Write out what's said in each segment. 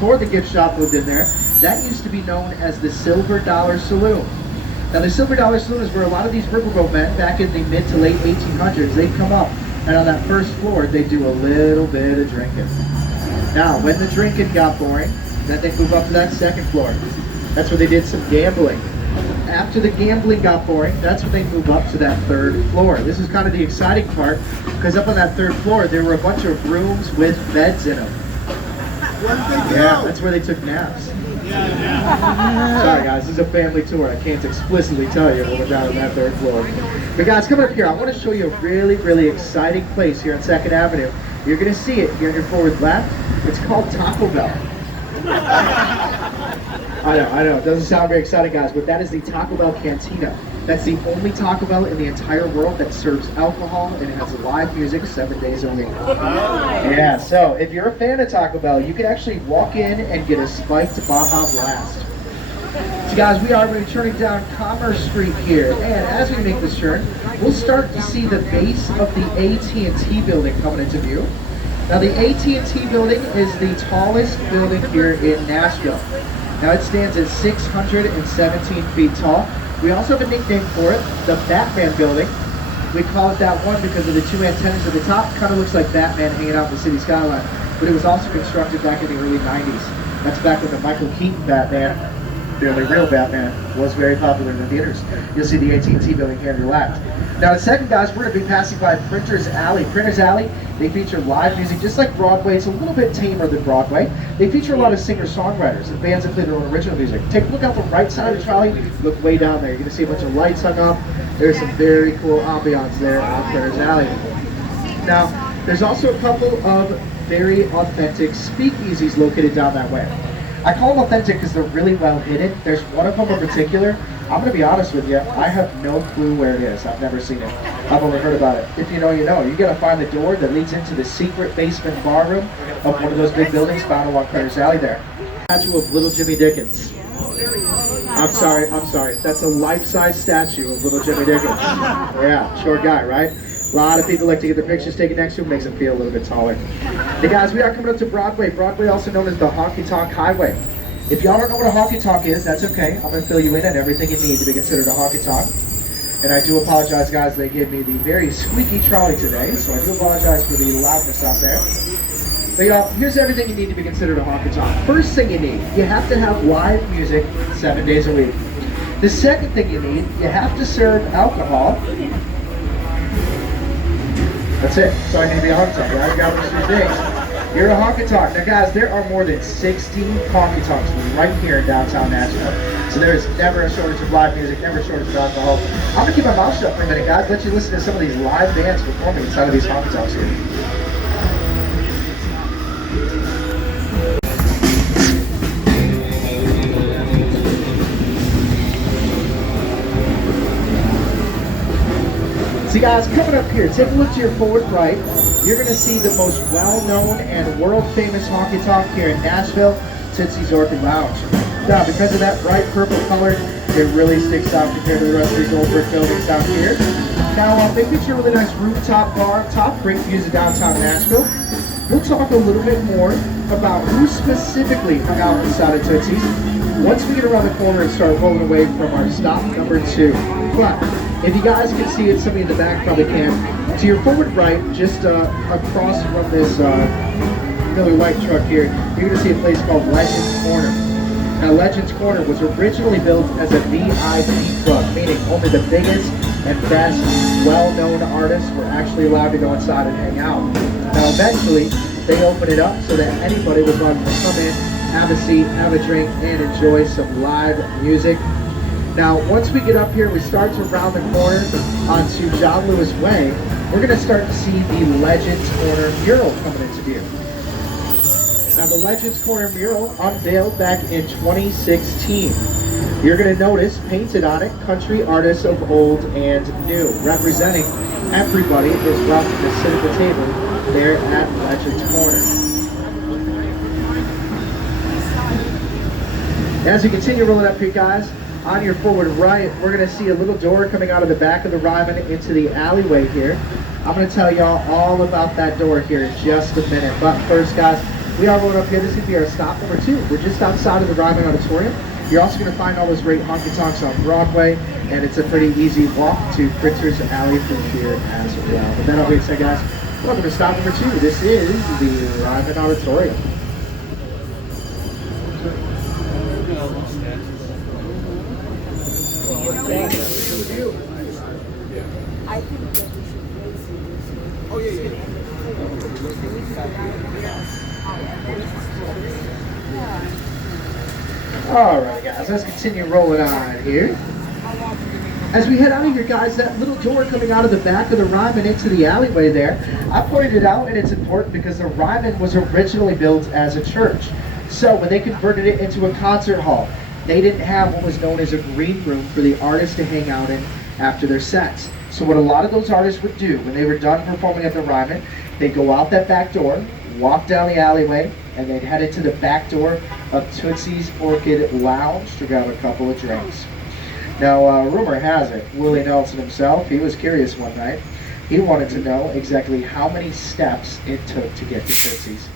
before the gift shop moved in there, that used to be known as the Silver Dollar Saloon. Now the Silver Dollar Saloon is where a lot of these riverboat men back in the mid to late 1800s, they'd come up and on that first floor they'd do a little bit of drinking. Now when the drinking got boring, then they move up to that second floor. That's where they did some gambling. After the gambling got boring, that's when they move up to that third floor. This is kind of the exciting part, because up on that third floor there were a bunch of rooms with beds in them. Yeah, that's where they took naps. Sorry guys, this is a family tour. I can't explicitly tell you what went down on that third floor. But guys, coming up here, I want to show you a really, really exciting place here on 2nd Avenue. You're going to see it here on your forward left. It's called Taco Bell. I know, it doesn't sound very exciting guys, but that is the Taco Bell Cantina. That's the only Taco Bell in the entire world that serves alcohol and it has live music 7 days a week. Yeah, so if you're a fan of Taco Bell, you can actually walk in and get a spiked Baja Blast. So guys, we are returning down Commerce Street here, and as we make this turn, we'll start to see the base of the AT&T building coming into view. Now the AT&T building is the tallest building here in Nashville. Now it stands at 617 feet tall. We also have a nickname for it, the Batman building. We call it that one because of the two antennas at the top. Kind of looks like Batman hanging out in the city skyline. But it was also constructed back in the early 90s. That's back when the Michael Keaton Batman, the real Batman, was very popular in the theaters. You'll see the AT&T building here on your left. Now the second, guys, we're going to be passing by Printers Alley. Printers Alley, they feature live music just like Broadway. It's a little bit tamer than Broadway. They feature a lot of singer-songwriters and bands that play their own original music. Take a look out the right side of the trolley. Look way down there. You're going to see a bunch of lights hung up. There's some very cool ambiance there on Printers Alley. Now, there's also a couple of very authentic speakeasies located down that way. I call them authentic because they're really well hidden. There's one of them in particular. I'm going to be honest with you, I have no clue where it is. I've never seen it. I've only heard about it. If you know, you know. You got to find the door that leads into the secret basement bar room of one of those big buildings found along Printers Alley there. Statue of Little Jimmy Dickens. I'm sorry. That's a life-size statue of Little Jimmy Dickens. Yeah, short guy, right? A lot of people like to get their pictures taken next to him, makes them feel a little bit taller. Hey guys, we are coming up to Broadway. Broadway, also known as the Honky Tonk Highway. If y'all don't know what a honky tonk is, that's okay. I'm going to fill you in on everything you need to be considered a honky tonk. And I do apologize, guys, they gave me the very squeaky trolley today, so I do apologize for the loudness out there. But y'all, here's everything you need to be considered a honky tonk. First thing you need, you have to have live music 7 days a week. The second thing you need, you have to serve alcohol. That's it. That's all you need to be a honky tonk, guys. You got those 3 things. You're a honky tonk. Now guys, there are more than 60 honky tonks right here in downtown Nashville. So there is never a shortage of live music, never a shortage of alcohol. I'm going to keep my mouth shut for a minute, guys. Let you listen to some of these live bands performing inside of these honky tonks here. See guys, coming up here, take a look to your forward right. You're going to see the most well-known and world-famous honky tonk here in Nashville, Tootsie's Orchid Lounge. Now, because of that bright purple color, it really sticks out compared to the rest of these old brick buildings down here. Now, they feature a really nice rooftop bar up top, great views of downtown Nashville. We'll talk a little bit more about who specifically hung out inside of Tootsie's once we get around the corner and start rolling away from our stop number 2. But if you guys can see it, some of you in the back probably can. To your forward right, just across from this Miller Lite truck here, you're going to see a place called Legends Corner. Now, Legends Corner was originally built as a VIP club, meaning only the biggest and best well-known artists were actually allowed to go inside and hang out. Now, eventually, they opened it up so that anybody was welcome to come in, have a seat, have a drink, and enjoy some live music. Now, once we get up here, we start to round the corner onto John Lewis Way. We're going to start to see the Legends Corner mural coming into view. Now, the Legends Corner mural unveiled back in 2016. You're going to notice painted on it, country artists of old and new, representing everybody is welcome to sit at the table there at Legends Corner. As we continue rolling up here, guys, on your forward right, we're going to see a little door coming out of the back of the Ryman into the alleyway here. I'm going to tell y'all all about that door here in just a minute. But first, guys, We are rolling up here. This is going to be our stop number 2. We're just outside of the Ryman Auditorium. You're also going to find all those great honky tonks on Broadway, and it's a pretty easy walk to Fritzer's Alley from here as well. With that all being said, guys, welcome to stop number 2. This is the Ryman Auditorium. Oh, yeah. Alright guys, let's continue rolling on here. As we head out of here guys, that little door coming out of the back of the Ryman into the alleyway there, I pointed it out and it's important because the Ryman was originally built as a church. So when they converted it into a concert hall, they didn't have what was known as a green room for the artists to hang out in after their sets. So what a lot of those artists would do when they were done performing at the Ryman, they'd go out that back door, walk down the alleyway, and they'd head into the back door of Tootsie's Orchid Lounge to grab a couple of drinks. Now, rumor has it, Willie Nelson himself, he was curious one night. He wanted to know exactly how many steps it took to get to Tootsie's.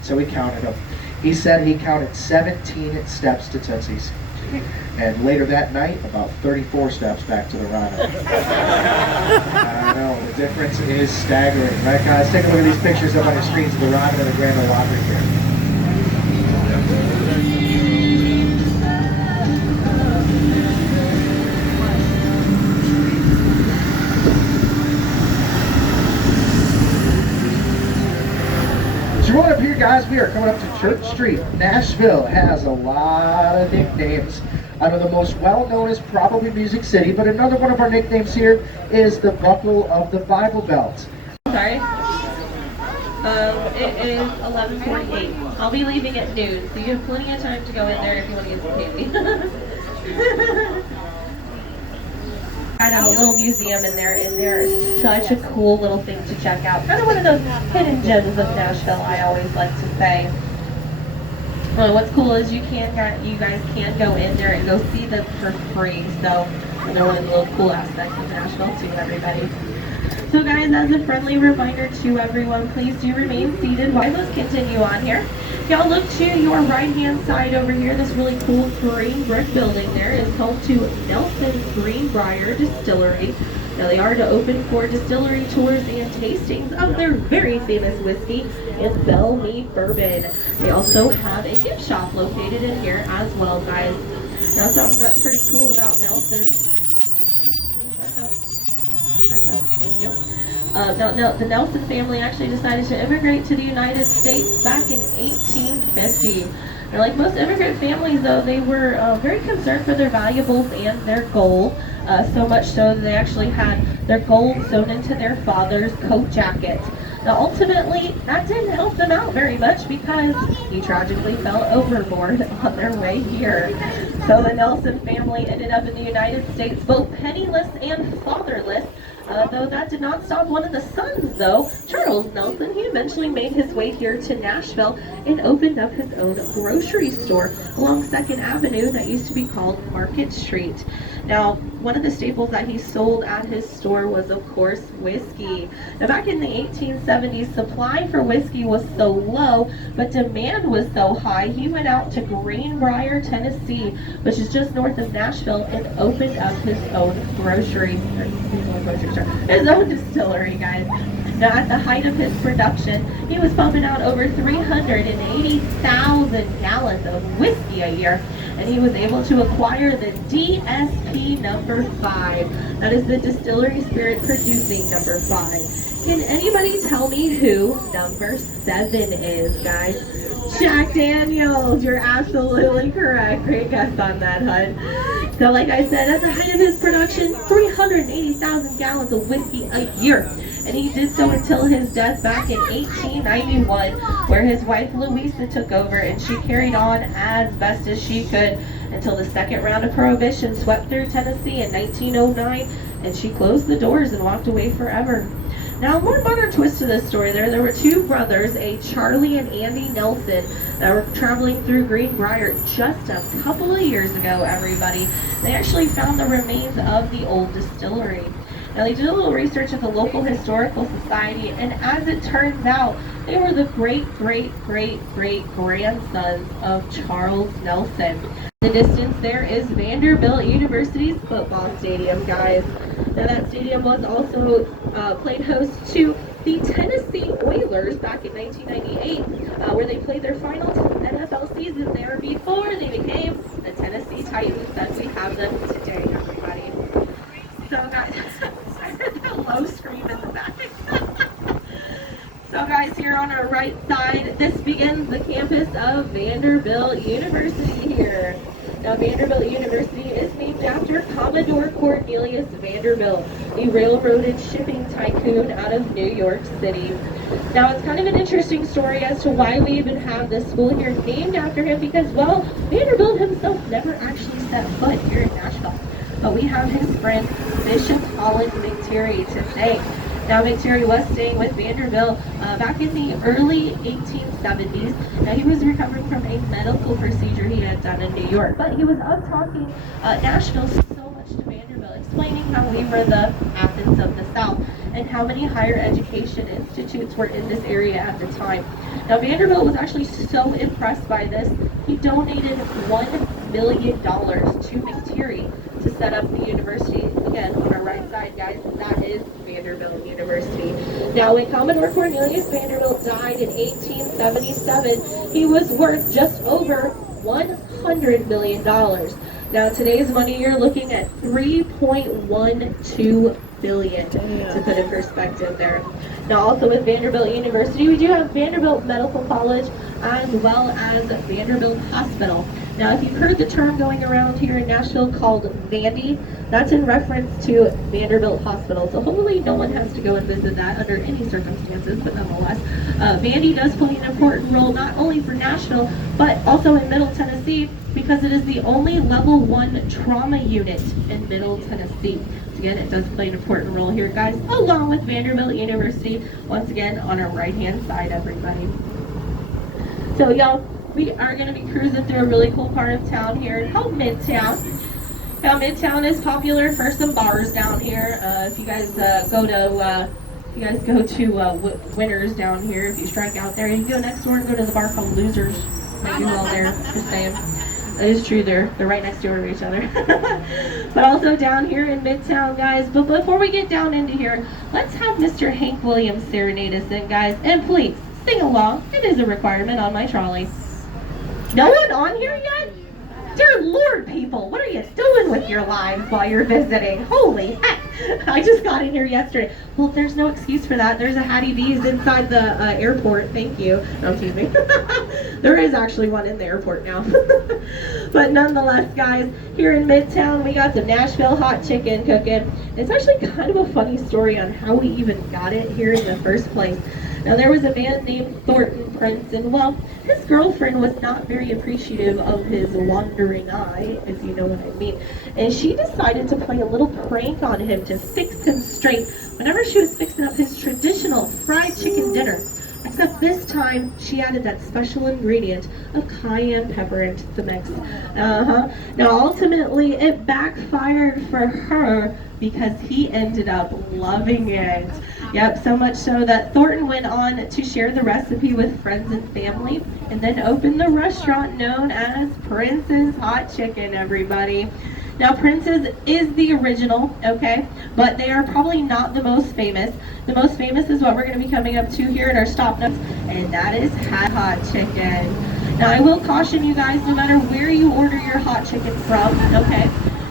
So he counted them. He said he counted 17 steps to Tootsie's. And later that night, about 34 steps back to the Ryman. I know, the difference is staggering. Right, guys? Take a look at these pictures up on your screens of the Ryman and the Grand Ole Opry here. Rolling up here, guys, we are coming up to Church Street. Nashville has a lot of nicknames. I know the most well-known is probably Music City, but another one of our nicknames here is the Buckle of the Bible Belt. Sorry? It is 11:48. I'll be leaving at noon, so you have plenty of time to go in there if you want to get some candy. I have a little museum in there, and there is such a cool little thing to check out. Kind of one of those hidden gems of Nashville, I always like to say. What's cool is you guys can go in there and go see them for free. So another one of the little cool aspects of Nashville too, everybody. So guys, as a friendly reminder to everyone, please do remain seated while let's continue on here. Y'all look to your right-hand side over here. This really cool green brick building there is home to Nelson's Greenbrier Distillery. Now they are to open for distillery tours and tastings of their very famous whiskey and Belle Meade bourbon. They also have a gift shop located in here as well, guys. Now something that's pretty cool about Nelson's. Thank you. Now, the Nelson family actually decided to immigrate to the United States back in 1850. Now, like most immigrant families, though, they were very concerned for their valuables and their gold. So much so that they actually had their gold sewn into their father's coat jacket. Now, ultimately, that didn't help them out very much because he tragically fell overboard on their way here. So the Nelson family ended up in the United States both penniless and fatherless. Though that did not stop one of the sons, though, Charles Nelson. He eventually made his way here to Nashville and opened up his own grocery store along 2nd Avenue that used to be called Market Street. Now, one of the staples that he sold at his store was, of course, whiskey. Now, back in the 1870s, supply for whiskey was so low, but demand was so high, he went out to Greenbrier, Tennessee, which is just north of Nashville, and opened up his own his own distillery, guys. Now, at the height of his production, he was pumping out over 380,000 gallons of whiskey a year, and he was able to acquire the DSP number 5. That is the Distillery Spirit Producing number 5. Can anybody tell me who number 7 is, guys? Jack Daniels. You're absolutely correct. Great guess on that, hun. So like I said, at the height of his production, 380,000 gallons of whiskey a year. And he did so until his death back in 1891, where his wife Louisa took over and she carried on as best as she could until the second round of Prohibition swept through Tennessee in 1909, and she closed the doors and walked away forever. Now, more modern twist to this story there were two brothers, a Charlie and Andy Nelson, that were traveling through Greenbrier just a couple of years ago, everybody. They actually found the remains of the old distillery. Now they did a little research at the local historical society, and as it turns out, they were the great-great-great-great-grandsons of Charles Nelson. The distance there is Vanderbilt University's football stadium, guys. Now that stadium was also played host to the Tennessee Oilers back in 1998, where they played their final NFL season there before they became the Tennessee Titans as we have them today, everybody. So guys, I heard that low scream in the back. So guys, here on our right side, this begins the campus of Vanderbilt University here. Now, Vanderbilt University is named after Commodore Cornelius Vanderbilt, a railroad and shipping tycoon out of New York City. Now, it's kind of an interesting story as to why we even have this school here named after him because, well, Vanderbilt himself never actually set foot here in Nashville. But we have his friend, Bishop Holland McTerry, to thank. Now, McTerry was staying with Vanderbilt back in the early 1870s. Now, he was recovering from a medical procedure he had done in New York, but he was up talking Nashville so much to Vanderbilt, explaining how we were the Athens of the South and how many higher education institutes were in this area at the time. Now, Vanderbilt was actually so impressed by this, he donated $1 million to McTerry to set up the university. Again, on our right side, guys, that is Vanderbilt University. Now, when Commodore Cornelius Vanderbilt died in 1877, he was worth just over $100 million. Now, today's money, you're looking at $3.12 billion, to put in perspective there. Now, also with Vanderbilt University, we do have Vanderbilt Medical College as well as Vanderbilt Hospital. Now, if you've heard the term going around here in Nashville called Vandy, that's in reference to Vanderbilt Hospital. So hopefully no one has to go and visit that under any circumstances, but nonetheless, Vandy does play an important role not only for Nashville, but also in Middle Tennessee, because it is the only level 1 trauma unit in Middle Tennessee. So again, it does play an important role here, guys, along with Vanderbilt University, once again, on our right-hand side, everybody. So, y'all, we are going to be cruising through a really cool part of town here called Midtown. Now, Midtown is popular for some bars down here. If you guys go to Winners down here, if you strike out there, you can go next door and go to the bar called Losers. Might do well there, just saying. That is true, they're right next door to each other. But also down here in Midtown, guys. But before we get down into here, let's have Mr. Hank Williams serenade us in, guys. And please, sing along. It is a requirement on my trolley. No one on here yet? Dear Lord, people, what are you doing with your lives while you're visiting? Holy heck! I just got in here yesterday. Well, there's no excuse for that. There's a Hattie B's inside the airport. Thank you. No, excuse me. There is actually one in the airport now. But nonetheless, guys, here in Midtown, we got some Nashville hot chicken cooking. It's actually kind of a funny story on how we even got it here in the first place. Now, there was a man named Thornton Prince, and well, his girlfriend was not very appreciative of his wandering eye, if you know what I mean. And she decided to play a little prank on him to fix him straight whenever she was fixing up his traditional fried chicken dinner. Except this time, she added that special ingredient of cayenne pepper into the mix. Now, ultimately, it backfired for her because he ended up loving it. Yep, so much so that Thornton went on to share the recipe with friends and family and then opened the restaurant known as Prince's Hot Chicken, everybody. Now, Prince's is the original, okay, but they are probably not the most famous. The most famous is what we're going to be coming up to here at our stop notes, and that is hot chicken. Now, I will caution you guys, no matter where you order your hot chicken from, okay,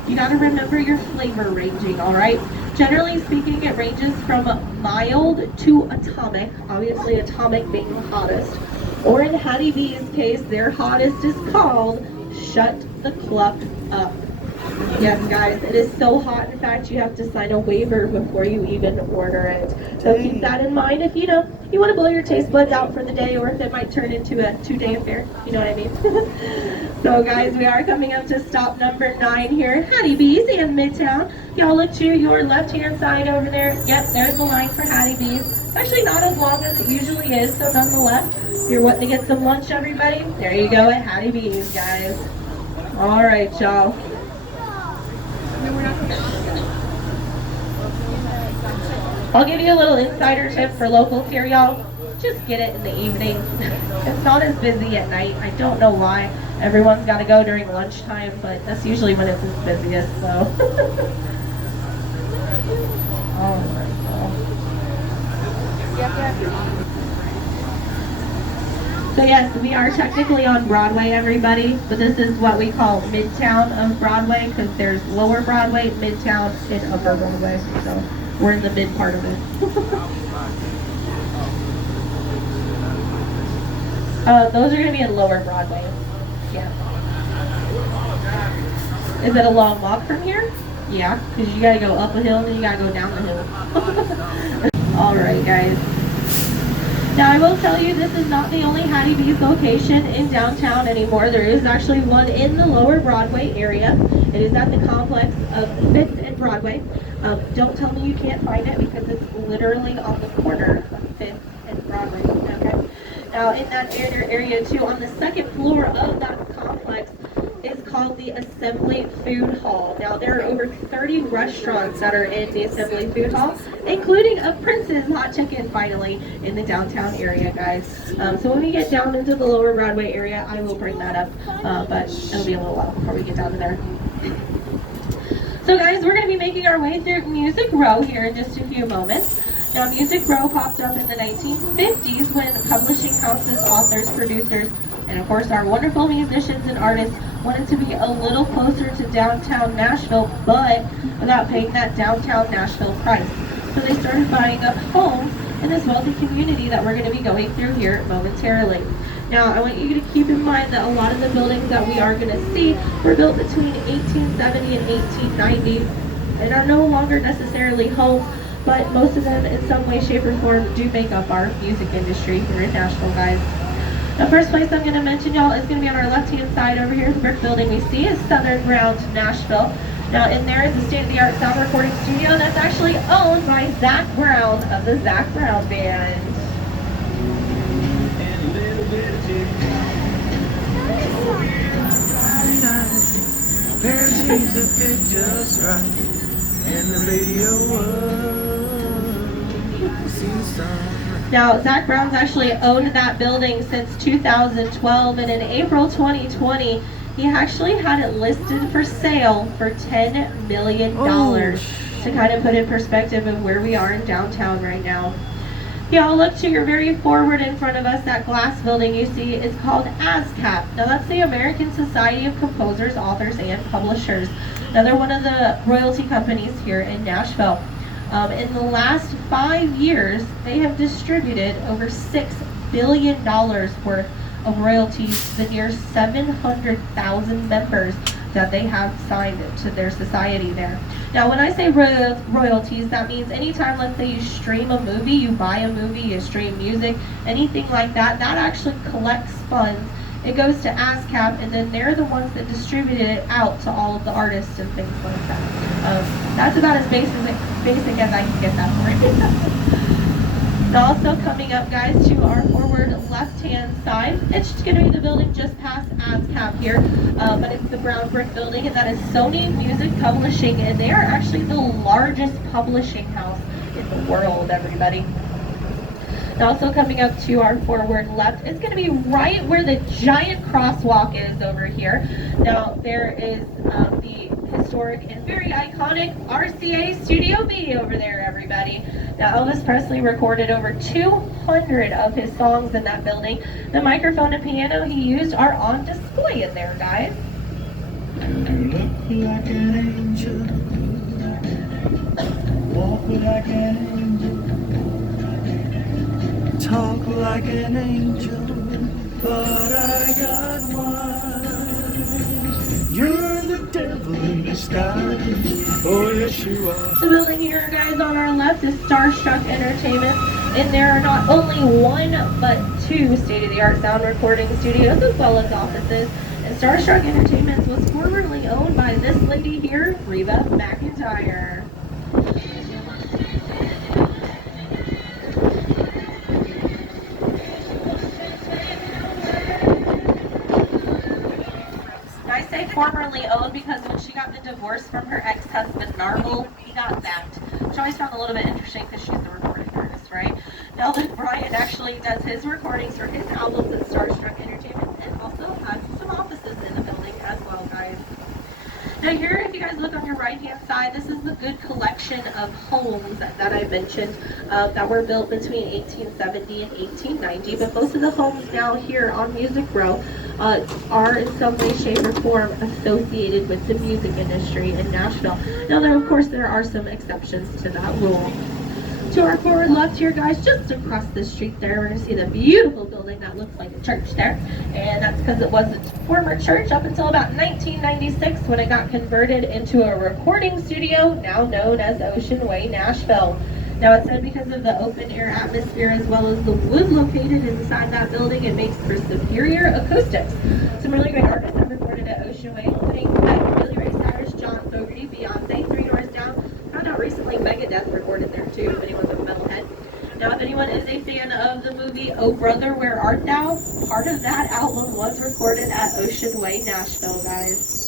you got to remember your flavor ranging, all right? Generally speaking, it ranges from mild to atomic, obviously atomic being the hottest. Or in Hattie B's case, their hottest is called Shut the Cluck Up. Yes, guys, it is so hot. In fact, you have to sign a waiver before you even order it. So keep that in mind if you want to blow your taste buds out for the day, or if it might turn into a 2-day affair. You know what I mean? So, guys, we are coming up to stop number 9 here, Hattie B's in Midtown. Y'all look to your left-hand side over there. Yep, there's the line for Hattie B's. It's actually not as long as it usually is, so nonetheless, if you're wanting to get some lunch, everybody, there you go at Hattie B's, guys. All right, y'all. I'll give you a little insider tip for locals here, y'all. Just get it in the evening. It's not as busy at night. I don't know why. Everyone's got to go during lunchtime, but that's usually when it's its busiest, so. All right. So yes, we are technically on Broadway, everybody, but this is what we call Midtown of Broadway because there's Lower Broadway, Midtown, and Upper Broadway. So we're in the mid part of it. Those are going to be in Lower Broadway. Yeah. Is it a long walk from here? Yeah, because you got to go up a hill and then you got to go down the hill. All right, guys. Now I will tell you this is not the only Hattie B's location in downtown anymore. There is actually one in the Lower Broadway area. It is at the complex of 5th and Broadway. Don't tell me you can't find it because it's literally on the corner of 5th and Broadway. Okay. Now in that area too, on the second floor of that complex is called the Assembly Food Hall. Now there are over 30 restaurants that are in the Assembly Food Hall, including a Prince's Hot Chicken finally in the downtown area, guys. So when we get down into the Lower Broadway area, I will bring that up, but it'll be a little while before we get down to there. So guys, we're going to be making our way through Music Row here in just a few moments. Now Music Row popped up in the 1950s when publishing houses, authors, producers, and of course our wonderful musicians and artists wanted to be a little closer to downtown Nashville, but without paying that downtown Nashville price. So they started buying up homes in this wealthy community that we're going to be going through here momentarily. Now, I want you to keep in mind that a lot of the buildings that we are going to see were built between 1870 and 1890 and are no longer necessarily homes, but most of them in some way, shape, or form do make up our music industry here in Nashville, guys. The first place I'm going to mention, y'all, is going to be on our left-hand side over here. The brick building we see is Southern Ground, Nashville. Now, in there is a state-of-the-art sound recording studio that's actually owned by Zach Brown of the Zach Brown Band. There seems to fit just right, and the radio seems some. Now, Zach Brown's actually owned that building since 2012, and in April 2020, he actually had it listed for sale for $10 million to kind of put in perspective of where we are in downtown right now. Y'all look to your very forward in front of us. That glass building you see is called ASCAP. Now, that's the American Society of Composers, Authors, and Publishers. Now, they're one of the royalty companies here in Nashville. In the last 5 years, they have distributed over $6 billion worth of royalties to the near 700,000 members that they have signed to their society there. Now, when I say royalties, that means anytime, let's say, you stream a movie, you buy a movie, you stream music, anything like that, that actually collects funds. It goes to ASCAP, and then they're the ones that distributed it out to all of the artists and things like that. That's about as basic as I can get that for you. Now, also coming up, guys, to our forward left-hand side, it's going to be the building just past ASCAP here, but it's the brown brick building, and that is Sony Music Publishing, and they are actually the largest publishing house in the world, everybody. And also coming up to our forward left, it's going to be right where the giant crosswalk is over here. Now, there is the historic and very iconic RCA Studio B over there, everybody. Now, Elvis Presley recorded over 200 of his songs in that building. The microphone and piano he used are on display in there, guys. You look like an angel, walk like an angel, talk like an angel, but I got wise. You're the devil in disguise. Oh, yes, you are. The building here, guys, on our left is Starstruck Entertainment, and there are not only one but two state-of-the-art sound recording studios as well as offices. And Starstruck Entertainment was formerly owned by this lady here, Reba McEntire. I say formerly owned because when she got the divorce from her ex-husband, Narvel, he got that. Which I always found a little bit interesting because she's the recording artist, right? Now that Brian actually does his recordings for his albums at Starstruck Entertainment and also has some offices in the building as well, guys. Now here, if you guys look on your right-hand side, this is the good collection of homes that I mentioned that were built between 1870 and 1890. But most of the homes now here on Music Row are in some way, shape, or form associated with the music industry in Nashville. Now, of course, there are some exceptions to that rule. To our forward left here, guys, just across the street there, we're going to see the beautiful building that looks like a church there. And that's because it was a former church up until about 1996 when it got converted into a recording studio, now known as Ocean Way, Nashville. Now, it's said because of the open air atmosphere as well as the wood located inside that building, it makes for superior acoustics. Some really great artists have recorded at Ocean Way, including Billy Ray Cyrus, John Fogerty, Beyonce, Three Doors Down. Found out recently Megadeth recorded there too, if anyone's a metalhead. Now, if anyone is a fan of the movie Oh Brother, Where Art Thou? Part of that album was recorded at Ocean Way, Nashville, guys.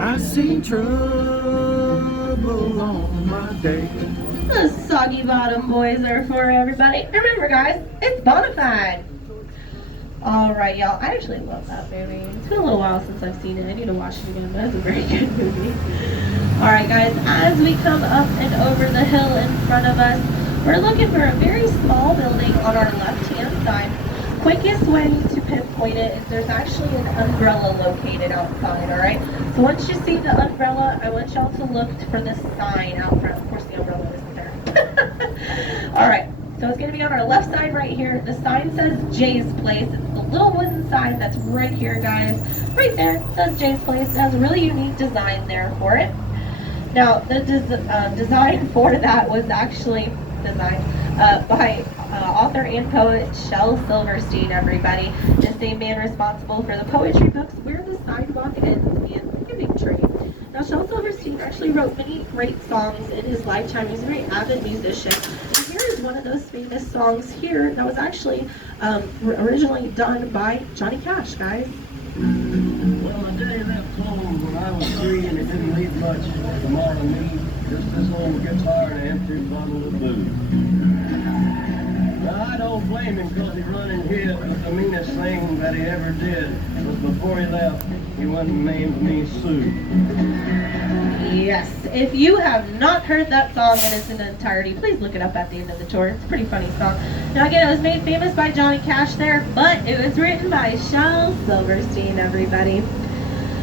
I seen trouble on my day. The Soggy Bottom Boys are for everybody. Remember, guys, it's Bonafide. Alright, y'all. I actually love that movie. It's been a little while since I've seen it. I need to watch it again, but it's a very good movie. Alright, guys, as we come up and over the hill in front of us, we're looking for a very small building on our left-hand side. Quickest way to pinpoint it is there's actually an umbrella located outside, alright? So once you see the umbrella, I want y'all to look for the sign out front. Of course, the umbrella isn't there. Alright, so it's going to be on our left side right here. The sign says Jay's Place. It's the little wooden sign that's right here, guys. Right there, it says Jay's Place. It has a really unique design there for it. Now, the design for that was actually designed by author and poet Shel Silverstein, everybody. The same man responsible for the poetry books Where the Sidewalk Ends and Giving Tree. Now, Shel Silverstein actually wrote many great songs in his lifetime. He's a very avid musician. And here is one of those famous songs here that was actually originally done by Johnny Cash, guys. Well, the day left home when I was 3 and it didn't leave much for Ma and me, just this old guitar and an empty bottle of booze. Now, I don't blame him because he run and hid, but the meanest thing that he ever did was before he left, he went and named me Sue. Yes, if you have not heard that song in its entirety, please look it up at the end of the tour. It's a pretty funny song. Now again, it was made famous by Johnny Cash there, but it was written by Shel Silverstein, everybody.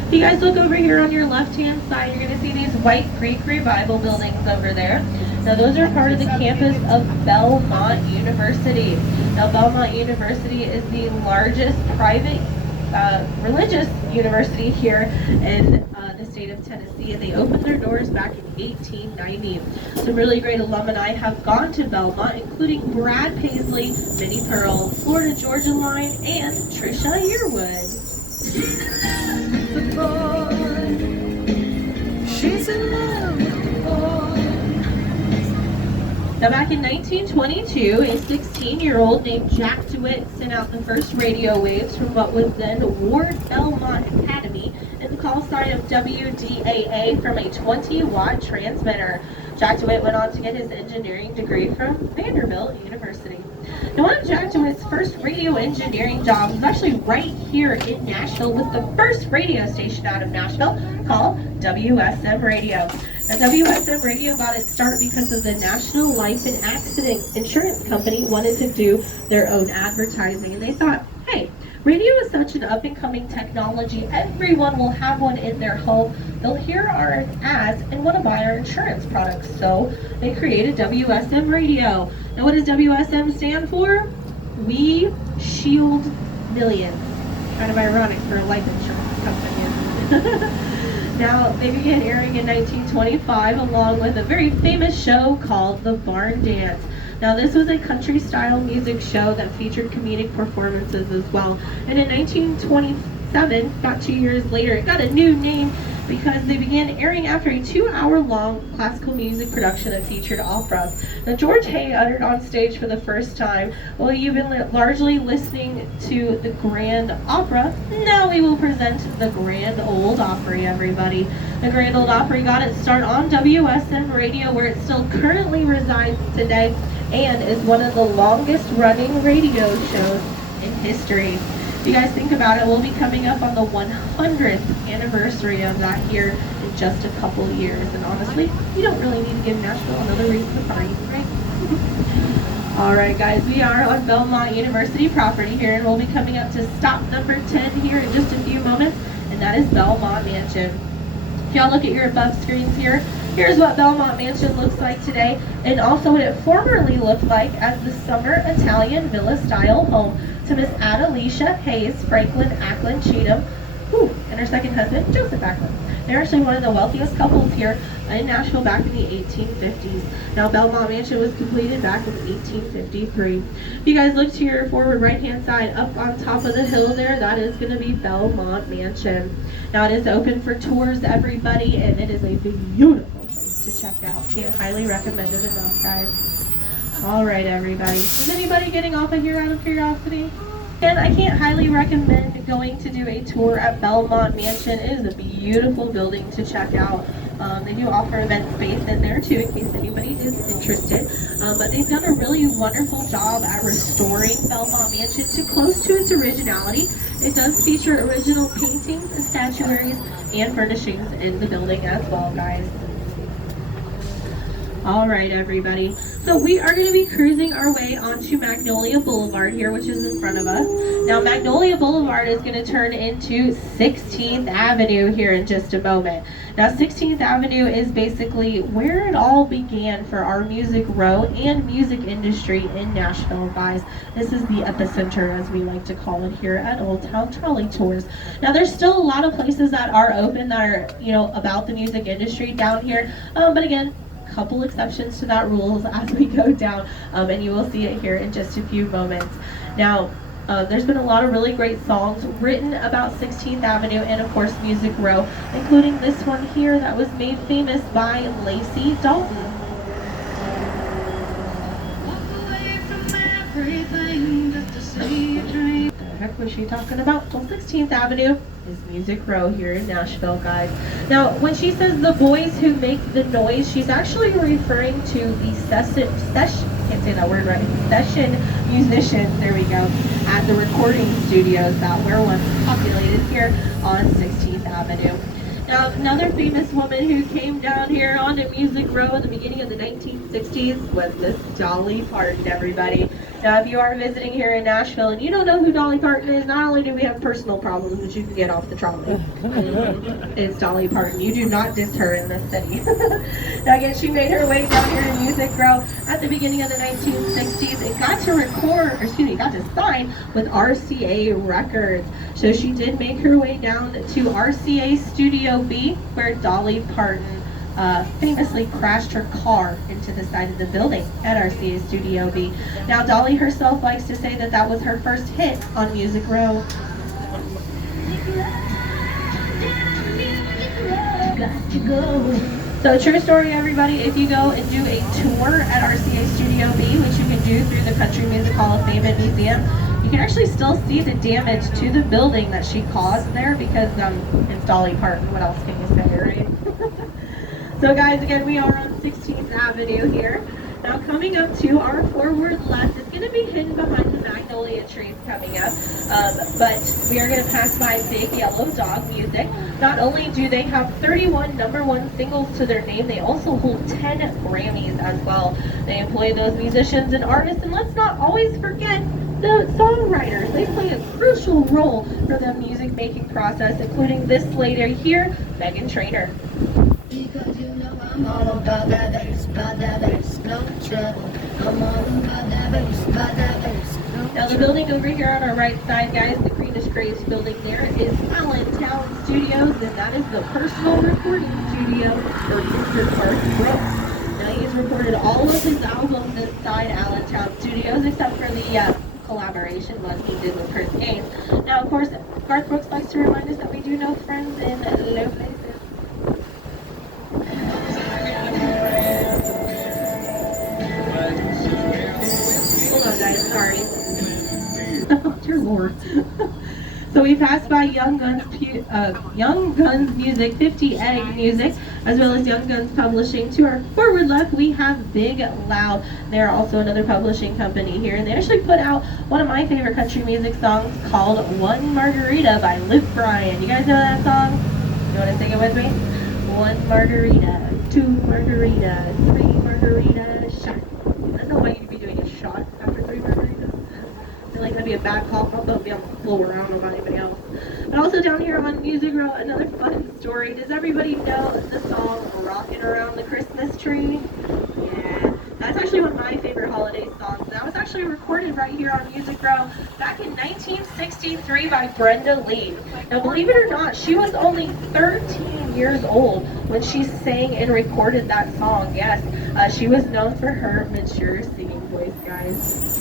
If you guys look over here on your left-hand side, you're going to see these White Creek Revival buildings over there. Now those are part of the campus of Belmont University. Now Belmont University is the largest private religious university here in the state of Tennessee, and they opened their doors back in 1890. Some really great alumni have gone to Belmont, including Brad Paisley, Minnie Pearl, Florida Georgia Line, and Trisha Yearwood. She's in love with the boy. Now back in 1922, a 16-year-old named Jack DeWitt sent out the first radio waves from what was then Ward Belmont Academy in the call sign of WDAA from a 20-watt transmitter. Jack DeWitt went on to get his engineering degree from Vanderbilt University. Now, one of Jack DeWitt's first radio engineering jobs was actually right here in Nashville with the first radio station out of Nashville called WSM Radio. Now, WSM Radio got its start because of the National Life and Accident Insurance Company wanted to do their own advertising, and they thought, hey, radio is such an up-and-coming technology, everyone will have one in their home. They'll hear our ads and want to buy our insurance products. So they created WSM Radio. Now what does WSM stand for? We Shield Millions. Kind of ironic for a life insurance company. Now they began airing in 1925 along with a very famous show called The Barn Dance. Now this was a country-style music show that featured comedic performances as well. And in 1927, about 2 years later, it got a new name because they began airing after a 2-hour-long classical music production that featured opera. Now, George Hay uttered on stage for the first time, "Well, you've been largely listening to the Grand Opera. Now we will present the Grand Ole Opry, everybody." The Grand Ole Opry got its start on WSM radio, where it still currently resides today, and is one of the longest running radio shows in history. If you guys think about it, we'll be coming up on the 100th anniversary of that here in just a couple years. And honestly, you don't really need to give Nashville another reason to party, right? Alright guys, we are on Belmont University property here, and we'll be coming up to stop number 10 here in just a few moments, and that is Belmont Mansion. If y'all look at your above screens here, here's what Belmont Mansion looks like today, and also what it formerly looked like as the summer Italian villa style home to Miss Adelicia Hayes Franklin Ackland Cheatham, and her second husband, Joseph Ackland. They're actually one of the wealthiest couples here in Nashville back in the 1850s. Now, Belmont Mansion was completed back in 1853. If you guys look to your forward right-hand side, up on top of the hill there, that is going to be Belmont Mansion. Now, it is open for tours, everybody, and it is a beautiful place to check out. Can't highly recommend it enough, guys. All right, everybody. Is anybody getting off of here out of curiosity? And I can't highly recommend going to do a tour at Belmont Mansion. It is a beautiful building to check out. They do offer event space in there too, in case anybody is interested. But they've done a really wonderful job at restoring Belmont Mansion to close to its originality. It does feature original paintings, statuaries, and furnishings in the building as well, guys. All right, everybody. So we are going to be cruising our way onto Magnolia Boulevard here, which is in front of us. Now, Magnolia Boulevard is going to turn into 16th Avenue here in just a moment. Now, 16th Avenue is basically where it all began for our music row and music industry in Nashville, guys. This is the epicenter, as we like to call it here at Old Town Trolley Tours. Now, there's still a lot of places that are open that are, about the music industry down here. But again, couple exceptions to that rules as we go down, and you will see it here in just a few moments. Now, there's been a lot of really great songs written about 16th Avenue and of course Music Row, including this one here that was made famous by Lacey Dalton. The heck was she talking about? Well, 16th Avenue is Music Row here in Nashville, guys. Now, when she says the boys who make the noise, she's actually referring to the session musicians, there we go, at the recording studios that were once populated here on 16th Avenue. Now, another famous woman who came down here onto Music Row in the beginning of the 1960s was Miss Dolly Parton, everybody. Now, if you are visiting here in Nashville and you don't know who Dolly Parton is, not only do we have personal problems, but you can get off the trolley. It's Dolly Parton. You do not diss her in this city. Now, again, she made her way down here to Music Row at the beginning of the 1960s and got to sign with RCA Records. So she did make her way down to RCA Studio B, where Dolly Parton famously crashed her car into the side of the building at RCA Studio B. Now, Dolly herself likes to say that that was her first hit on Music Row. So, true story, everybody. If you go and do a tour at RCA Studio B, which you can do through the Country Music Hall of Fame and Museum, you can actually still see the damage to the building that she caused there because it's Dolly Parton. What else can you say, right? So guys, again, we are on 16th Avenue here. Now, coming up to our forward left, it's going to be hidden behind the magnolia trees coming up, but we are going to pass by Big Yellow Dog Music. Not only do they have 31 #1 singles to their name, they also hold 10 Grammys as well. They employ those musicians and artists, and let's not always forget the songwriters. They play a crucial role for the music making process, including this lady here, Megan Trainor. Because you know I'm all about that bass, no trouble. I'm all about that bass, Now, the building over here on our right side, guys, the greenish grayish building there is Allentown Studios, and that is the personal recording studio for Mr. Garth Brooks. Now, he's recorded all of his albums inside Allentown Studios, except for the collaboration one he did with Chris Gaines. Now, of course, Garth Brooks likes to remind us that we do know friends in low places. sorry. Dear Lord. So we passed by Young Guns Music, 50 Egg Music, as well as Young Guns Publishing. To our forward left, we have Big Loud. They're also another publishing company here, and they actually put out one of my favorite country music songs called One Margarita by Luke Bryan. You guys know that song? You want to sing it with me? One margarita, two margaritas, three margaritas, shot. I don't know why you'd be doing a shot after 3 margaritas. I feel like that'd be a bad call. I'll be on the floor. I don't know about anybody else. But also down here on Music Row, another fun story. Does everybody know the song Rockin' Around the Christmas Tree? Yeah. That's actually one of my favorite holiday songs. That was actually recorded right here on Music Row back in 1963 by Brenda Lee. Now, believe it or not, she was only 13 years old when she sang and recorded that song. Yes, she was known for her mature singing voice, guys.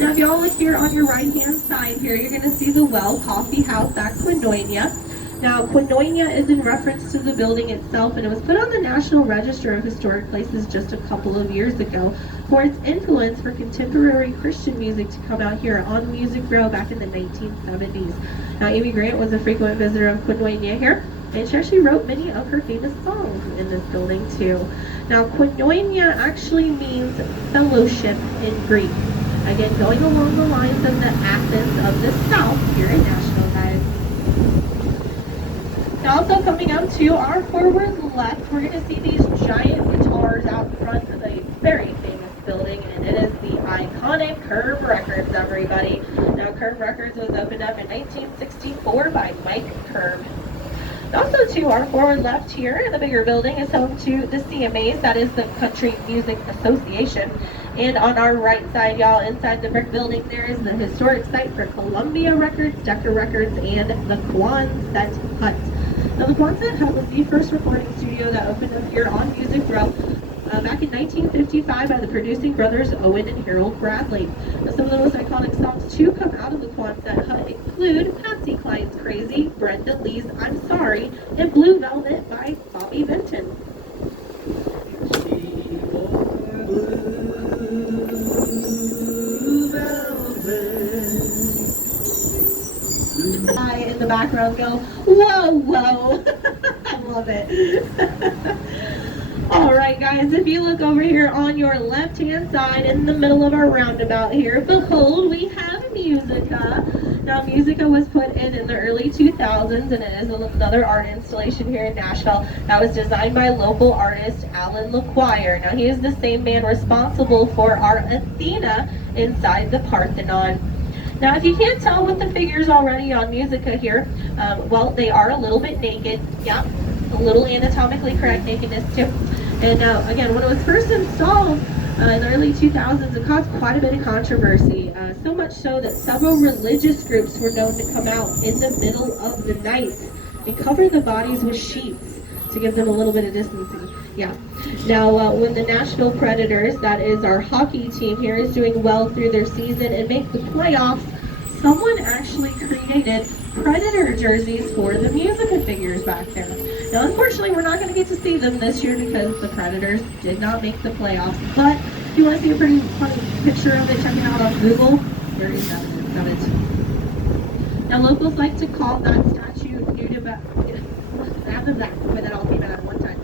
Now, if y'all look here on your right-hand side here, you're going to see the Well Coffee House at Quinonia. Now, Quinonia is in reference to the building itself, and it was put on the National Register of Historic Places just a couple of years ago for its influence for contemporary Christian music to come out here on Music Row back in the 1970s. Now, Amy Grant was a frequent visitor of Quinonia here, and she actually wrote many of her famous songs in this building too. Now, Quinonia actually means fellowship in Greek. Again, going along the lines of the Athens of the South here in Nashville, guys. Now, also coming up to our forward left, we're going to see these giant guitars out front of a very famous building, and it is the iconic Curb Records, everybody. Now, Curb Records was opened up in 1964 by Mike Curb. Also to our forward left here in the bigger building is home to the CMAs, that is the Country Music Association. And on our right side, y'all, inside the brick building, there is the historic site for Columbia Records, Decca Records, and the Quonset Hut. Now, the Quonset Hut was the first recording studio that opened up here on Music Row back in 1955 by the producing brothers Owen and Harold Bradley. Now, some of the most iconic songs to come out of the Quonset Hut include Patsy Cline's Crazy, Brenda Lee's I'm Sorry, and Blue Velvet by Bobby Vinton. I in the background go, whoa, whoa. I love it. All right, guys, if you look over here on your left-hand side in the middle of our roundabout here, behold, we have Musica. Now, Musica was put in the early 2000s, and it is another art installation here in Nashville that was designed by local artist Alan LaQuire. Now, he is the same man responsible for our Athena inside the Parthenon. Now, if you can't tell with the figures already on Musica here, well, they are a little bit naked. Yeah, a little anatomically correct nakedness too. And again, when it was first installed in the early 2000s, it caused quite a bit of controversy. So much so that several religious groups were known to come out in the middle of the night and cover the bodies with sheets to give them a little bit of distancing. Yeah. Now, when the Nashville Predators, that is our hockey team here, is doing well through their season and make the playoffs, someone actually created Predator jerseys for the Musica figures back there. Now, unfortunately, we're not going to get to see them this year because the Predators did not make the playoffs. But if you want to see a pretty funny picture of it, check it out on Google. There you have it. Now, locals like to call that statue but that all came out at one time.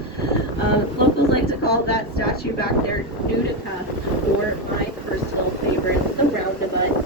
Locals like to call that statue back there Nudica, or my personal favorite, the Roundabout.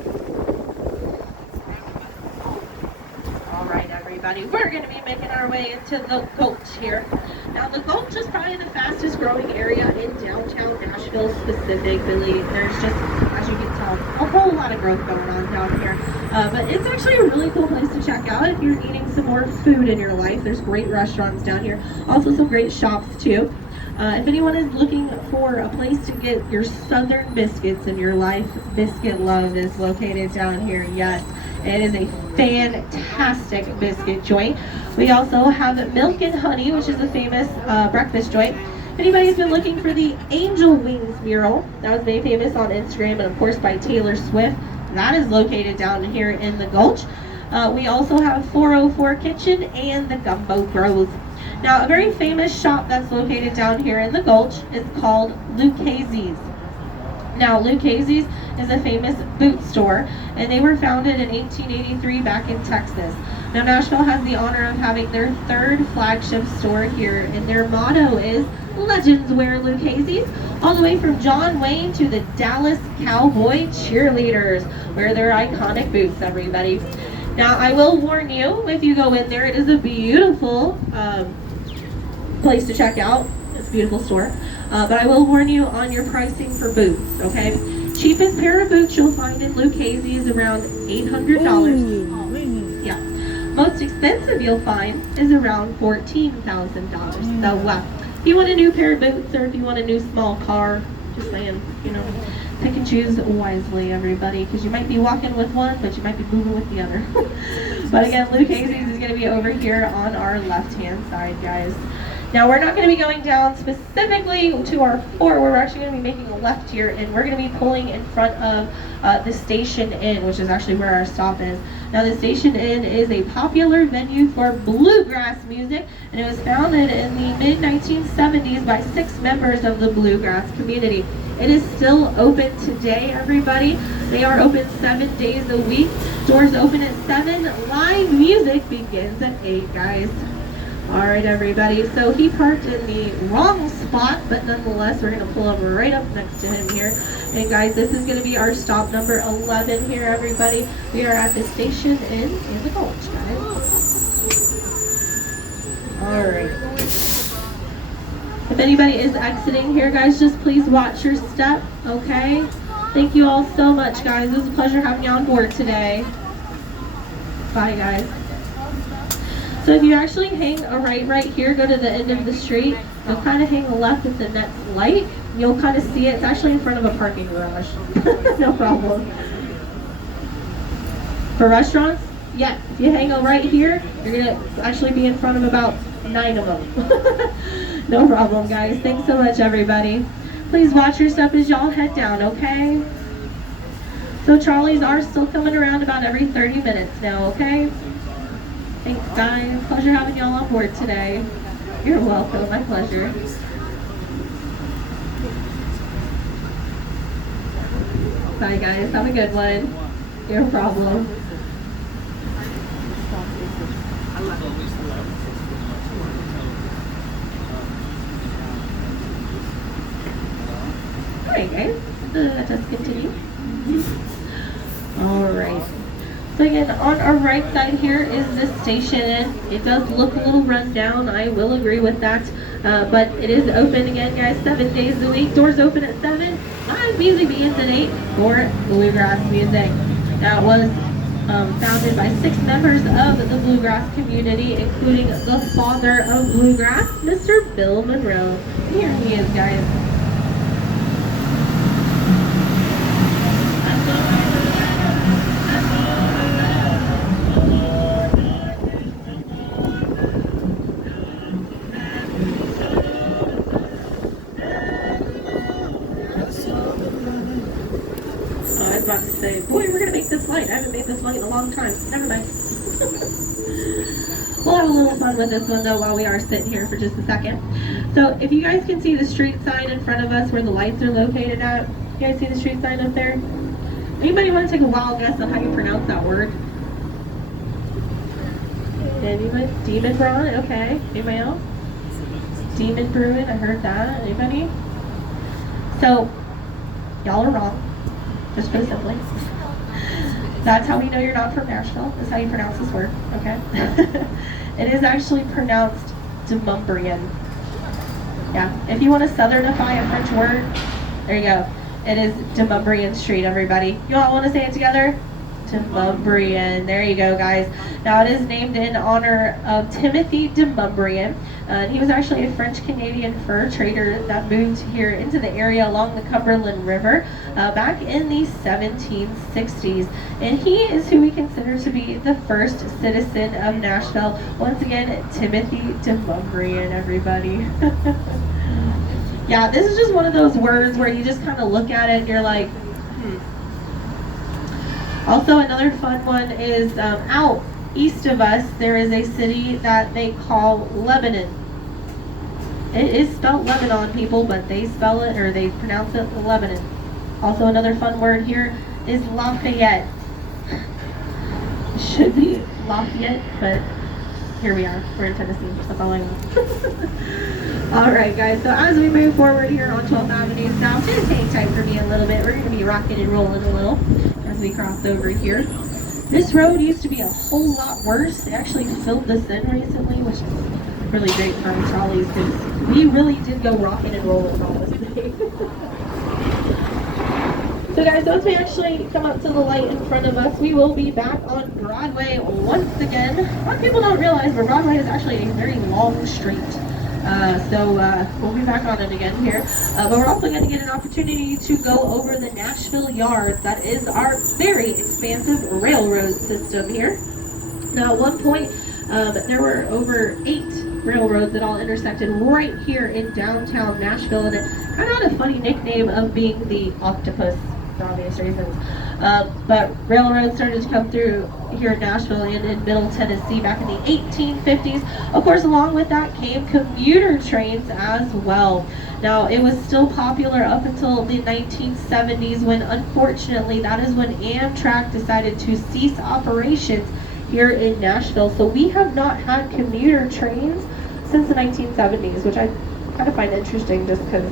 All right, everybody, we're going to be making our way into the Gulch here. Now, the Gulch is probably the fastest growing area in downtown Nashville specifically. There's just, as you can tell, a whole lot of growth going on down here. But it's actually a really cool place to check out if you're needing some more food in your life. There's great restaurants down here. Also some great shops too. If anyone is looking for a place to get your southern biscuits in your life, Biscuit Love is located down here. Yes, it is a fantastic biscuit joint. We also have Milk and Honey, which is a famous breakfast joint. If anybody's been looking for the Angel Wings mural, that was made famous on Instagram and of course by Taylor Swift, that is located down here in the Gulch. We also have 404 Kitchen and the Gumbo Bros. Now, a very famous shop that's located down here in the Gulch is called Lucchese's. Now, Lucchese's is a famous boot store, and they were founded in 1883 back in Texas. Now, Nashville has the honor of having their third flagship store here, and their motto is Legends Wear Lucchese's, all the way from John Wayne to the Dallas Cowboy Cheerleaders, wear their iconic boots, everybody. Now, I will warn you, if you go in there, it is a beautiful place to check out. It's a beautiful store. But I will warn you on your pricing for boots, okay? Cheapest pair of boots you'll find in Lucchese is around $800. Yeah. Most expensive you'll find is around $14,000. So, if you want a new pair of boots or if you want a new small car, just saying, you know, pick and choose wisely, everybody, because you might be walking with one, but you might be moving with the other. But again, Lucchese's is going to be over here on our left-hand side, guys. Now, we're not going to be going down specifically to our floor. We're actually going to be making a left here, and we're going to be pulling in front of the Station Inn, which is actually where our stop is. Now, the Station Inn is a popular venue for bluegrass music, and it was founded in the mid-1970s by 6 members of the bluegrass community. It is still open today, everybody. They are open 7 days a week. Doors open at 7. Live music begins at 8, guys. All right, everybody. So he parked in the wrong spot, but nonetheless, we're going to pull over right up next to him here. And guys, this is going to be our stop number 11 here, everybody. We are at the Station Inn in the Gulch, guys. All right. If anybody is exiting here, guys, just please watch your step, okay? Thank you all so much, guys. It was a pleasure having you on board today. Bye, guys. So if you actually hang a right here, go to the end of the street, you'll kind of hang a left at the next light. You'll kind of see it. It's actually in front of a parking garage. No problem. For restaurants, yeah, if you hang a right here, you're going to actually be in front of about 9 of them. No problem, guys. Thanks so much, everybody. Please watch your step as y'all head down, okay? So trolleys are still coming around about every 30 minutes now, okay? Thanks, guys. Pleasure having y'all on board today. You're welcome. My pleasure. Bye, guys. Have a good one. No problem. All right, guys. Let us continue. All right. So again, on our right side here is the Station Inn. It does look a little run down, I will agree with that. But it is open again, guys, 7 days a week. Doors open at 7. Live music begins at 8 for bluegrass music. Now, it was founded by 6 members of the bluegrass community, including the father of bluegrass, Mr. Bill Monroe. Here he is, guys. About to say, boy, we're gonna make this light. I haven't made this light in a long time. Never mind. We'll have a little fun with this one though while we are sitting here for just a second. So if you guys can see the street sign in front of us where the lights are located at, you guys see the street sign up there? Anybody want to take a wild guess on how you pronounce that word? Anybody? Demon Brawn? Okay. Anybody else? Demon Brewing, I heard that. Anybody? So, y'all are wrong. Just put it simply. That's how we know you're not from Nashville. That's how you pronounce this word, okay? It is actually pronounced Demumbrian. Yeah, if you want to southernify a French word, there you go. It is Demumbrian Street, everybody. You all want to say it together? Demumbrian. There you go, guys. Now, it is named in honor of Timothy Demumbrian. He was actually a French-Canadian fur trader that moved here into the area along the Cumberland River back in the 1760s. And he is who we consider to be the first citizen of Nashville. Once again, Timothy Demumbrian, everybody. Yeah, this is just one of those words where you just kind of look at it and you're like, Also, another fun one is out east of us, there is a city that they call Lebanon. It is spelled Lebanon, people, but they spell it, or they pronounce it Lebanon. Also, another fun word here is Lafayette. Should be Lafayette, but here we are. We're in Tennessee. That's all I know. All right, guys. So as we move forward here on 12th Avenue South, just hang tight for me a little bit. We're going to be rocking and rolling a little as we cross over here. This road used to be a whole lot worse. They actually filled this in recently, which is really great for our trolleys because we really did go rocking and rolling on this day. So guys, once we actually come up to the light in front of us, we will be back on Broadway once again. A lot of people don't realize, but Broadway is actually a very long street. So we'll be back on it again here. But we're also going to get an opportunity to go over the Nashville Yards. That is our very expansive railroad system here. Now at one point, there were over 8 railroads that all intersected right here in downtown Nashville, and it kind of had a funny nickname of being the octopus for obvious reasons. But railroads started to come through here in Nashville and in Middle Tennessee back in the 1850s. Of course, along with that came commuter trains as well. Now, it was still popular up until the 1970s when, unfortunately, that is when Amtrak decided to cease operations here in Nashville. So we have not had commuter trains since the 1970s, which I kind of find interesting just because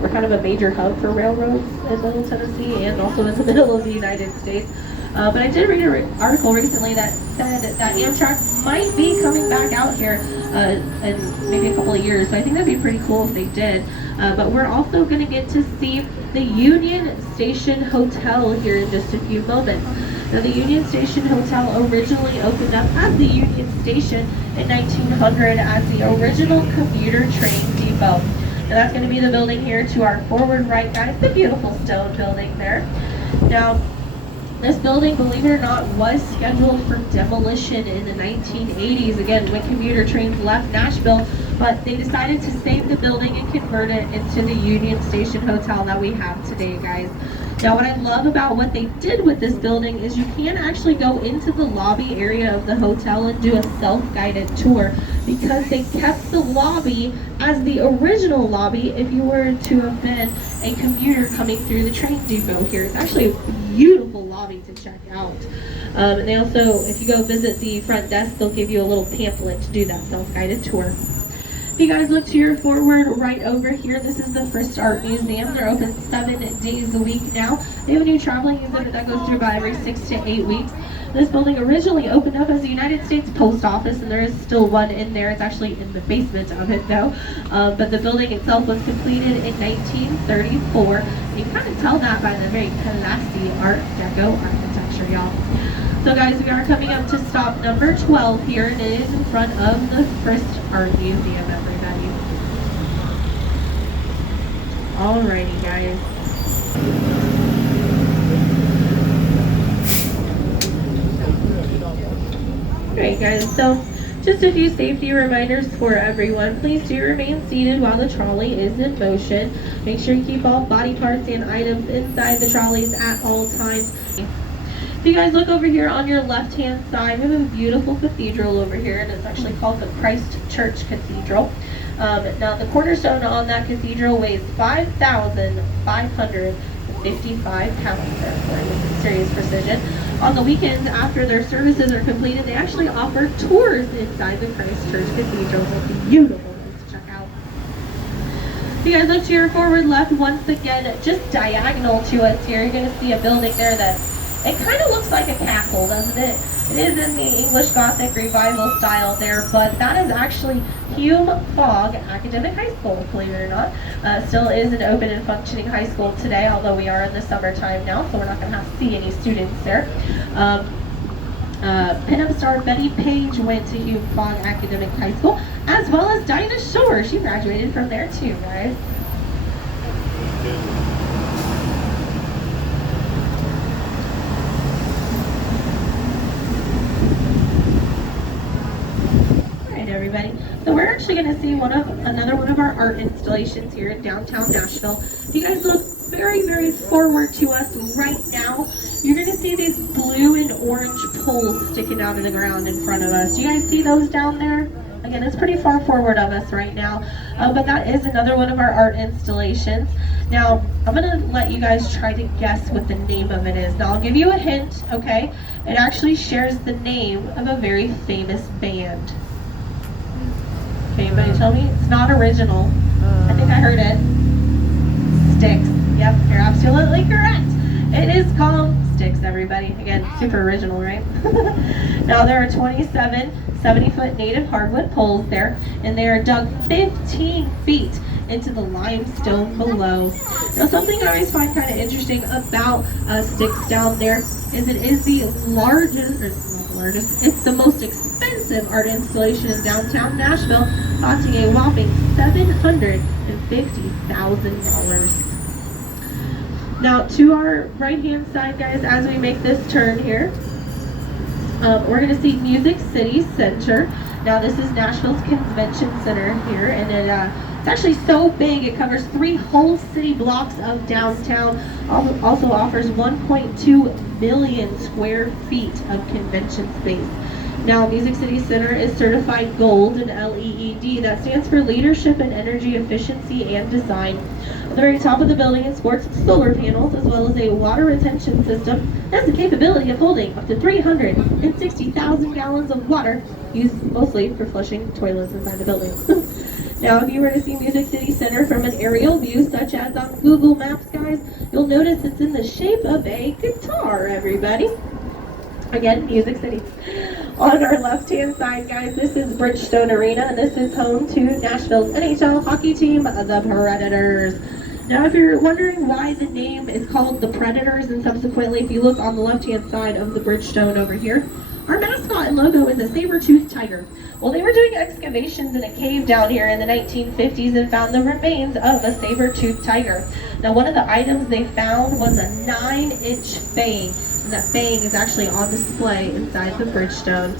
we're kind of a major hub for railroads in Middle Tennessee and also in the middle of the United States. But I did read an article recently that said that Amtrak might be coming back out here in maybe a couple of years. So I think that'd be pretty cool if they did. But we're also going to get to see the Union Station Hotel here in just a few moments. Now, the Union Station Hotel originally opened up as the Union Station in 1900 as the original commuter train depot. Now, that's going to be the building here to our forward right, guys, the beautiful stone building there. Now, this building, believe it or not, was scheduled for demolition in the 1980s, again, when commuter trains left Nashville, but they decided to save the building and convert it into the Union Station Hotel that we have today, guys. Now, what I love about what they did with this building is you can actually go into the lobby area of the hotel and do a self-guided tour because they kept the lobby as the original lobby if you were to have been a commuter coming through the train depot here. It's actually a beautiful lobby to check out. And they also, if you go visit the front desk, they'll give you a little pamphlet to do that self-guided tour. If you guys look to your forward right over here, this is the First Art Museum. They're open 7 days a week now. They have a new traveling exhibit that goes through about every 6 to 8 weeks. This building originally opened up as the United States Post Office, and there is still one in there. It's actually in the basement of it, though. But the building itself was completed in 1934. You can kind of tell that by the very classy Art Deco architecture, y'all. So guys, we are coming up to stop number 12 here, and it is in front of the First Art Museum, everybody. Alrighty, guys. Alright, guys, so just a few safety reminders for everyone. Please do remain seated while the trolley is in motion. Make sure you keep all body parts and items inside the trolleys at all times. If you guys look over here on your left-hand side, we have a beautiful cathedral over here, and it's actually called the Christ Church Cathedral. Now, the cornerstone on that cathedral weighs 5,555 pounds, therefore, with serious precision. On the weekends, after their services are completed, they actually offer tours inside the Christ Church Cathedral. It's a beautiful place to check out. If you guys look to your forward left, once again, just diagonal to us here, you're going to see a building there that it kind of looks like a castle, doesn't it? It is in the English Gothic Revival style there, but that is actually Hume Fogg Academic High School, believe it or not. Still is an open and functioning high school today, although we are in the summertime now, so we're not going to have to see any students there. Pinup star Betty Page went to Hume Fogg Academic High School, as well as Dinah Shore. She graduated from there too, guys. Everybody. So we're actually going to see another one of our art installations here in downtown Nashville. If you guys look very, very forward to us right now, you're going to see these blue and orange poles sticking out of the ground in front of us. Do you guys see those down there? Again, it's pretty far forward of us right now, but that is another one of our art installations. Now, I'm going to let you guys try to guess what the name of it is. Now, I'll give you a hint, okay? It actually shares the name of a very famous band. Okay, anybody tell me? It's not original. I think I heard it. Styx. Yep, you're absolutely correct. It is called Styx, everybody. Again, super original, right? Now, there are 27 70-foot native hardwood poles there, and they are dug 15 feet into the limestone below. Now, something I always find kind of interesting about Styx down there is it is the largest, or not the largest, it's the most expensive art installation in downtown Nashville, costing a whopping $750,000. Now, to our right-hand side, guys, as we make this turn here, we're going to see Music City Center. Now, this is Nashville's Convention Center here, and it's actually so big it covers 3 whole city blocks of downtown. Also offers 1.2 million square feet of convention space. Now, Music City Center is certified gold in LEED. That stands for Leadership in Energy Efficiency and Design. At the very top of the building, it sports solar panels as well as a water retention system. It has the capability of holding up to 360,000 gallons of water, used mostly for flushing toilets inside the building. Now, if you were to see Music City Center from an aerial view, such as on Google Maps, guys, you'll notice it's in the shape of a guitar, everybody. Again, Music City. On our left-hand side, guys, this is Bridgestone Arena, and this is home to Nashville's NHL hockey team, the Predators. Now, if you're wondering why the name is called the Predators, and subsequently, if you look on the left-hand side of the Bridgestone over here, our mascot and logo is a saber-toothed tiger. Well, they were doing excavations in a cave down here in the 1950s and found the remains of a saber-toothed tiger. Now, one of the items they found was a 9-inch fang. And that fang is actually on display inside the Bridgestone.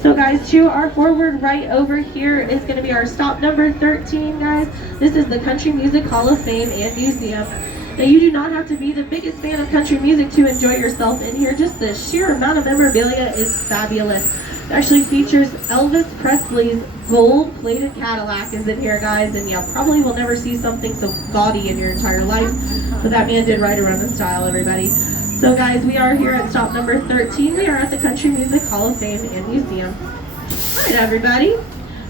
So guys, to our forward right over here is going to be our stop number 13, guys. This is the Country Music Hall of Fame and Museum. Now, you do not have to be the biggest fan of country music to enjoy yourself in here. Just the sheer amount of memorabilia is fabulous. It actually features Elvis Presley's gold-plated Cadillac is in here, guys, and yeah, probably will never see something so gaudy in your entire life, but that man did right around the style, everybody. So guys, we are here at stop number 13. We are at the Country Music Hall of Fame and Museum. All right, everybody.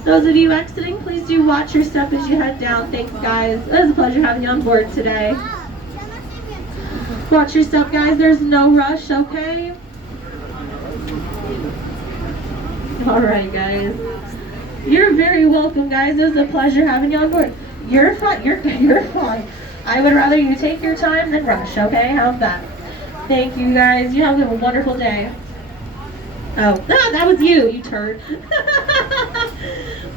Those of you exiting, please do watch your step as you head down. Thanks, guys. It was a pleasure having you on board today. Watch your step, guys. There's no rush, okay? All right, guys. You're very welcome, guys. It was a pleasure having you on board. You're fine. You're fine. I would rather you take your time than rush, okay? How's that? Thank you, guys. You have a wonderful day. Oh, that was you, you turd.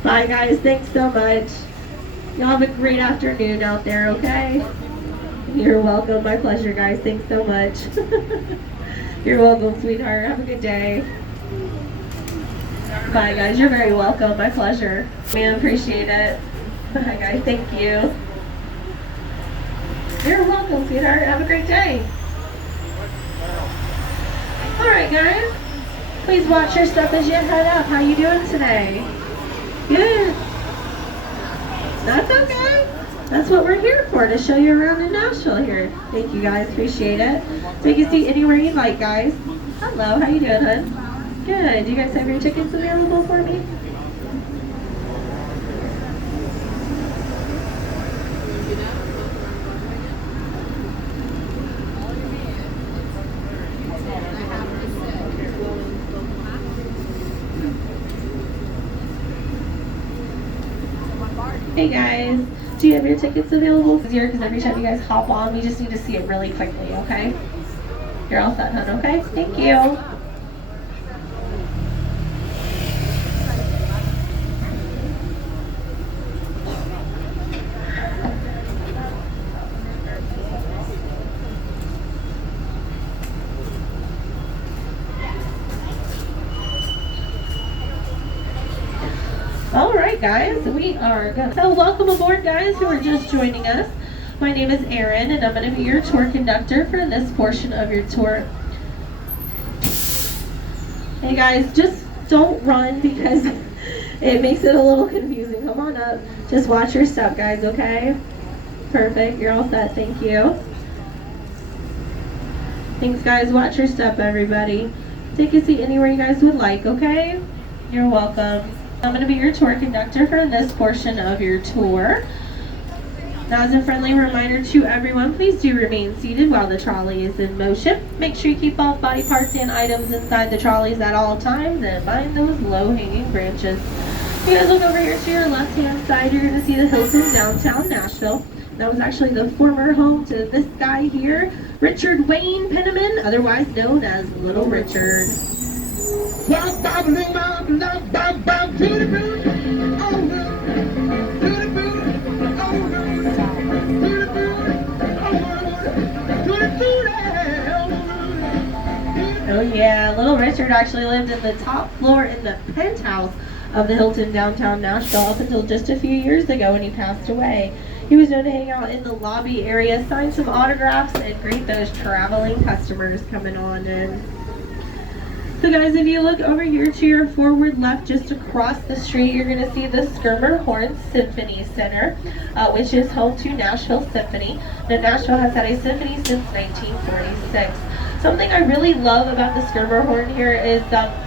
Bye, guys. Thanks so much. Y'all have a great afternoon out there, okay? You're welcome. My pleasure, guys. Thanks so much. You're welcome, sweetheart. Have a good day. Bye, guys. You're very welcome. My pleasure. Man, appreciate it. Bye, guys. Thank you. You're welcome, sweetheart. Have a great day. Alright, guys. Please watch your step as you head up. How you doing today? Good. That's okay. That's what we're here for, to show you around in Nashville here. Thank you, guys. Appreciate it. Take a seat anywhere you'd like, guys. Hello. How you doing, hon? Good. Do you guys have your tickets available for me? Hey guys, do you have your tickets available? It's easier because every time you guys hop on, we just need to see it really quickly, okay? You're all set, hon, okay? Thank you. Alright guys, we are gonna... So welcome aboard guys who are just joining us. My name is Erin and I'm going to be your tour conductor for this portion of your tour. Hey guys, just don't run because it makes it a little confusing. Come on up. Just watch your step, guys, okay? Perfect. You're all set. Thank you. Thanks, guys. Watch your step, everybody. Take a seat anywhere you guys would like, okay? You're welcome. I'm going to be your tour conductor for this portion of your tour. Now, as a friendly reminder to everyone, please do remain seated while the trolley is in motion. Make sure you keep all body parts and items inside the trolleys at all times and mind those low-hanging branches. If you guys look over here to your left-hand side, you're going to see the Hilton downtown Nashville. That was actually the former home to this guy here, Richard Wayne Penniman, otherwise known as Little Richard. Oh yeah, Little Richard actually lived in the top floor in the penthouse of the Hilton downtown Nashville up until just a few years ago when he passed away. He was known to hang out in the lobby area, sign some autographs, and greet those traveling customers coming on in. So guys, if you look over here to your forward left, just across the street, you're going to see the Schermerhorn Symphony Center, which is home to Nashville Symphony. Now, Nashville has had a symphony since 1946. Something I really love about the Schermerhorn here is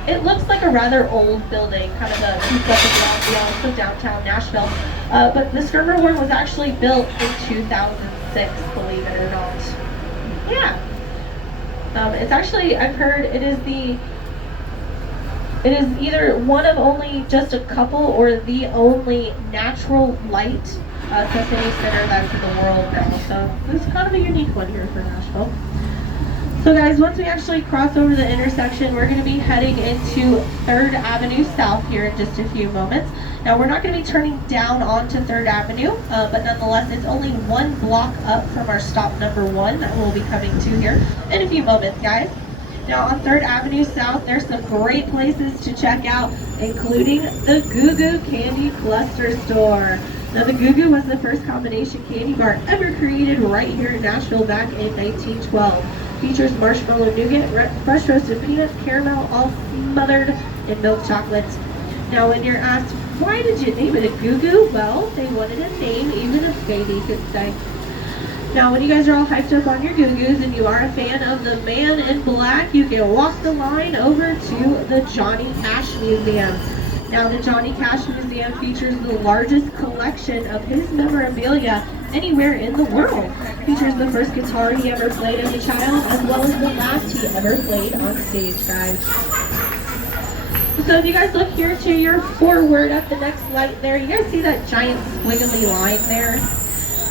it looks like a rather old building, kind of a two-step of downtown Nashville. But the Schermerhorn was actually built in 2006, believe it or not. Yeah. It's actually, I've heard it is either one of only just a couple or the only natural light symphony center that's in the world now. So it's kind of a unique one here for Nashville. So guys, once we actually cross over the intersection, we're going to be heading into 3rd Avenue South here in just a few moments. Now, we're not going to be turning down onto 3rd Avenue, but nonetheless, it's only one block up from our stop number 1 that we'll be coming to here in a few moments, guys. Now, on 3rd Avenue South, there's some great places to check out, including the Goo Goo Candy Cluster Store. Now, the Goo Goo was the first combination candy bar ever created right here in Nashville back in 1912. Features marshmallow nougat, fresh roasted peanuts, caramel, all smothered in milk chocolate. Now, when you're asked, why did you name it a Goo Goo? Well, they wanted a name even a baby could say. Now, when you guys are all hyped up on your Goo Goos and you are a fan of the Man in Black, you can walk the line over to the Johnny Cash Museum. Now, the Johnny Cash Museum features the largest collection of his memorabilia anywhere in the world. Features the first guitar he ever played as a child, as well as the last he ever played on stage, guys. So if you guys look here to your forward at the next light there, you guys see that giant squiggly line there?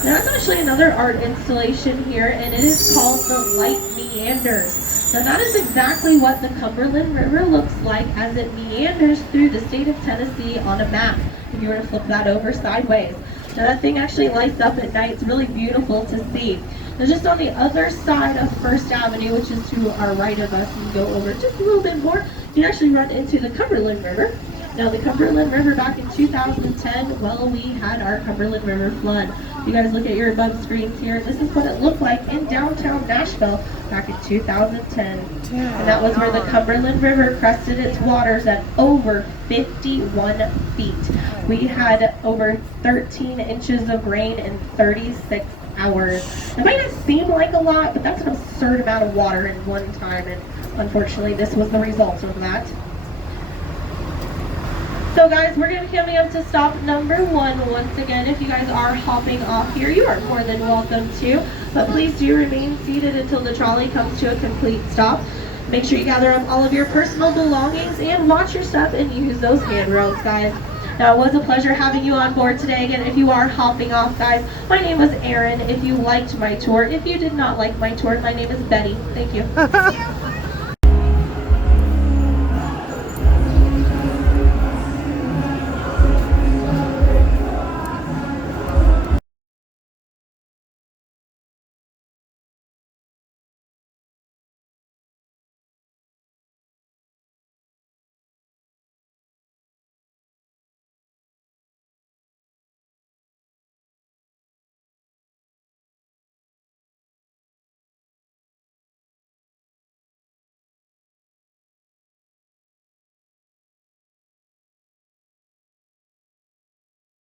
Now, that's actually another art installation here, and it is called The Light Meanders. Now, that is exactly what the Cumberland River looks like as it meanders through the state of Tennessee on a map, if you were to flip that over sideways. Now, that thing actually lights up at night. It's really beautiful to see. Now, just on the other side of 1st Avenue, which is to our right of us, and go over just a little bit more, you can actually run into the Cumberland River. Now, the Cumberland River back in 2010, well, we had our Cumberland River flood. You guys look at your above screens here. This is what it looked like in downtown Nashville back in 2010. And that was where the Cumberland River crested its waters at over 51 feet. We had over 13 inches of rain in 36 hours. It might not seem like a lot, but that's an absurd amount of water in one time. And unfortunately, this was the result of that. So guys, we're going to be coming up to stop number 1 once again. If you guys are hopping off here, you are more than welcome to. But please do remain seated until the trolley comes to a complete stop. Make sure you gather up all of your personal belongings and watch your step and use those handrails, guys. Now, it was a pleasure having you on board today. Again, if you are hopping off, guys, my name was Erin. If you liked my tour, if you did not like my tour, my name is Betty. Thank you.